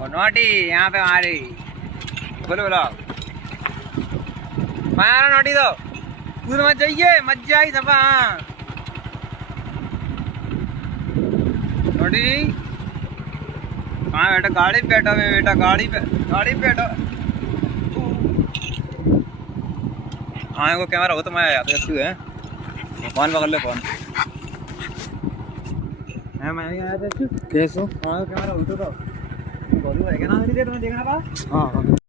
और नोटी यहाँ पे हमारी बोलो बोलो मारा नोटी दो कूद मत जाइए मत जाई दबा नोटी हाँ बेटा गाड़ी पे बैठो बेटा गाड़ी पे बैठो हाँ को कैमरा हो तो मैं याद तू है फोन पकड़ ले फोन है मैं आया था कैसे हाँ कैमरा उल्टो तो बोलो है क्या ना मेरी देर में देखना था हाँ